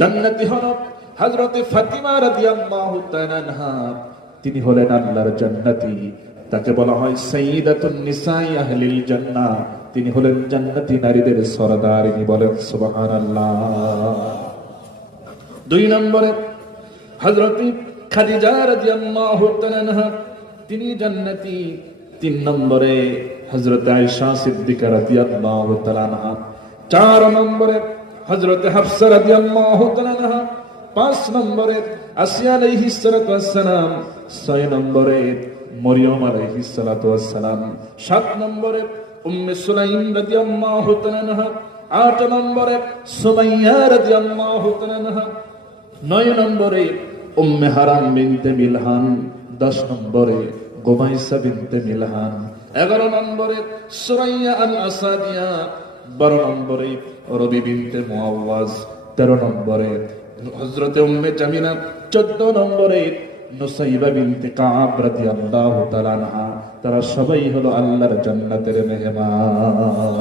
জান্নাতি হল হযরতে ফাতিমা রাদিয়াল্লাহু তাআলা আনহা, তিনি হলেন আল্লাহর জান্নাতি। তাকে বলা হয় সাইয়্যিদাতুন নিসাই আহলিল জান্নাহ তিনি হলেন জান্নাতি নারীদের সরদারিনী বলেন সুবহানাল্লাহ। দুই নম্বরে, হযরত খাদিজা রাদিয়াল্লাহু তাআলা আনহা, তিনি জান্নাতি। তিন নম্বরে, হযরত আয়েশা সিদ্দিকা রাদিয়াল্লাহু তাআলা আনহা। চার নম্বরে হযরত হাফসা রাদিয়াল্লাহু তাআলা পাঁচ নম্বরে আসিয়া আলাইহিস সালাতু ওয়াসসালাম, ছয় নম্বরে মরিয়ম আলাইহিস সালাতু ওয়াসসালাম, সাত নম্বরে উম্মে সুলাইম রাদিয়াল্লাহু তাআলা আট নম্বরে সুমাইয়া রাদিয়াল্লাহু তাআলা নয় নম্বরে উম্মে হারাম বিনতে মিলহান, দশ নম্বরে গোমাইসা বিনতে মিলহান, এগারো নম্বরে সুরাইয়া আল আসাদিয়া বারো নম্বরে রবি বিনতে মুআওয়াজ, তেরো নম্বরে হজরতে উম্মে জামিনা, চোদ্দ নম্বরে নুসাইবা বিনতে কাব রাদিয়াল্লাহু তাআলা তারা সবাই হলো আল্লাহর জান্নাতের মেহমান।